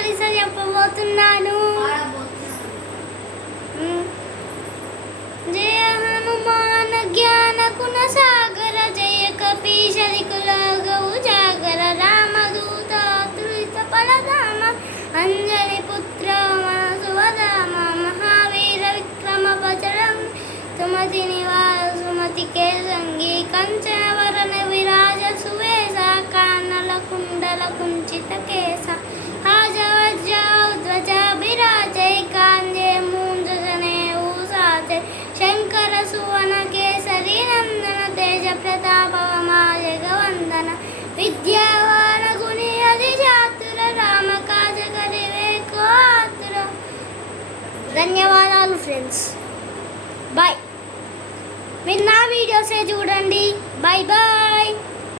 చాలీసా చెప్పబోతున్నాను. జయ హనుమాన జ్ఞాన గుణ సాగర జయ కపీశలి కులగవు జాగర రామదూత తులిత ఫలధామ అంజలి పుత్ర మనసువధామ మహావీర విక్రమ బజరంగ్ సుమతి నివాస సుమతి కే సంగీ కంచన వరణ విరాజ సువేశ కానల కుండల కుంచిత కేశ హాజ వజ్ర ధ్వజ విరాజై కాంజే మూంజనే ఊసాచే శంకర సువన కేసరి నందన తేజ ప్రతాప జగవందన విద్యావాన గుణి అధి చాతుర రామ కాజ కరివే కోతుర. ధన్యవాదాలు ఫ్రెండ్స్, బాయ్. మీరు నా వీడియోసే చూడండి. Bye bye.